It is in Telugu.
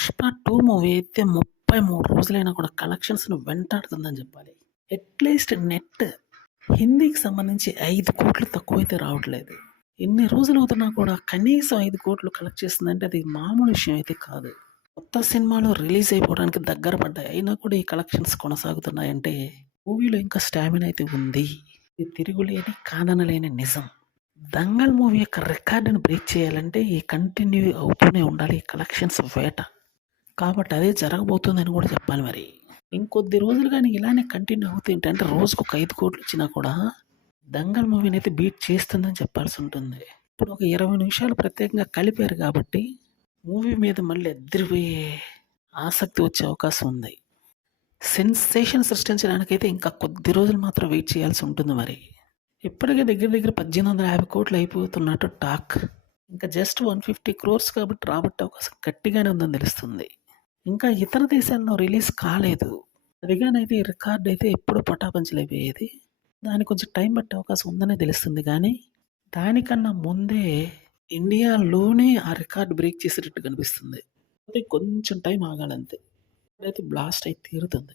'పుష్ప 2' మూవీ అయితే 33 రోజులైనా కూడా కలెక్షన్స్‌ని వెంటాడుతుందని జెప్పాలి. అట్‌లీస్ట్ నెట్ హిందీకి సంబంధించి 5,00,00,000 తక్కువైతే రావట్లేదు. ఇన్ని రోజులవుతున్నా కూడా కనీసం 5,00,00,000 కలెక్ట్ చేస్తుందంటే అది మామూలు విషయం అయితే కాదు. కొత్త సినిమాలు రిలీజ్ అయిపోవడానికి దగ్గర పడ్డాయి. అయినా కూడా ఈ కలెక్షన్స్ కొనసాగుతున్నాయంటే మూవీలో ఇంకా స్టామినా అయితే ఉంది. ఇది తిరుగులేని, కాదనలేని నిజం. 'దంగల్' మూవీ యొక్క రికార్డ్‌ని బ్రేక్ చేయాలంటే ఈ కంటిన్యూ అవుతూనే ఉండాలి ఈ కలెక్షన్స్ వేట. కాబట్టి అదే జరగబోతుందని కూడా చెప్పాలి మరి. ఇంకొద్ది రోజులు గాని ఇలానే కంటిన్యూ అవుతుంటే అంటే రోజుకొక 5,00,00,000 వచ్చినా కూడా 'దంగల్' మూవీనైతే బీట్ చేస్తుందని చెప్పాల్సుంటుంది. ఇప్పుడు ఒక 20 నిమిషాలు ప్రత్యేకంగా కలిపారు కాబట్టి మూవీ మీద మళ్ళీ అద్దిరిపోయే ఆసక్తి వచ్చే అవకాశం ఉంది. సెన్సేషన్ సృష్టించడానికైతే ఇంకా కొద్ది రోజులు మాత్రం వెయిట్ చేయాల్సి ఉంటుంది మరి. ఇప్పటికే దగ్గర దగ్గర 1,850,00,00,000 అయిపోతున్నట్టు టాక్. ఇంకా జస్ట్ 150 క్రోర్స్ కాబట్టి రాబట్టే అవకాశం గట్టిగానే ఉందని తెలుస్తుంది. ఇంకా ఇతర దేశాల్లో రిలీజ్ కాలేదు. అదిగానైతే ఈ రికార్డ్ అయితే ఎప్పుడో పటాపంచలైపోయేది. దానికి కొంచెం టైం పట్టే అవకాశం ఉందనే తెలుస్తుంది గానీ, దానికన్నా ముందే ఇండియాలోనే ఆ రికార్డ్ బ్రేక్ చేసేటట్టు కనిపిస్తుంది. అయితే కొంచెం టైం ఆగాలంతే. ఇప్పుడైతే బ్లాస్ట్ అయి తీరుతుంది.